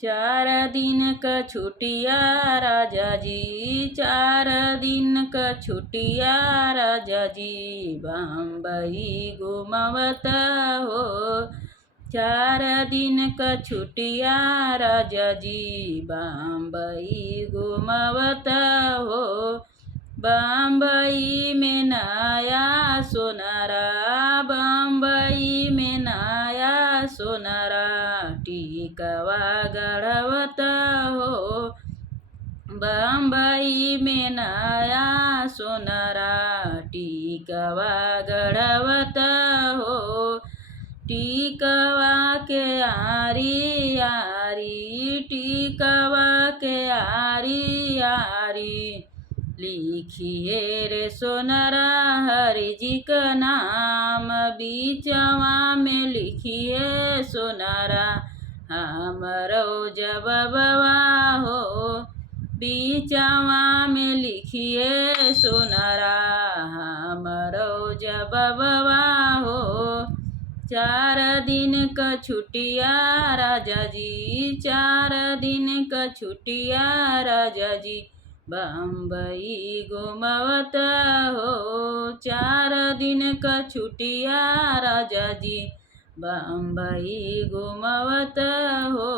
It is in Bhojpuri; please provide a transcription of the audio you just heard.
4 दिन क छुटिया राजा जी, 4 दिन क छुटिया राजा जी, बम्बई घुमवत हो। 4 दिन क छुटिया राजा जी, बम्बई घुमवत हो। बम्बई में नया सोनारा, बम्बई में नया सोनारा, टिकवा गढ़वत हो। बम्बई में नया सोनारा, टिकवा गढ़वत हो। टिकवा के आरी आरी, टिकवा के आरी आरी, लिखिए रे सोनारा हरि जी का नाम, बीचवा में लिखिए सोनारा हमरो जबबवा हो। बीचवा में लिखिए सोनारा हमरो जबबवा हो। 4 दिन क छुटिया राजा जी, 4 दिन क छुटिया राजा जी, बम्बई घुमवत हो। 4 दिन क छुटिया राजा जी, बम्बई घुमवत हो।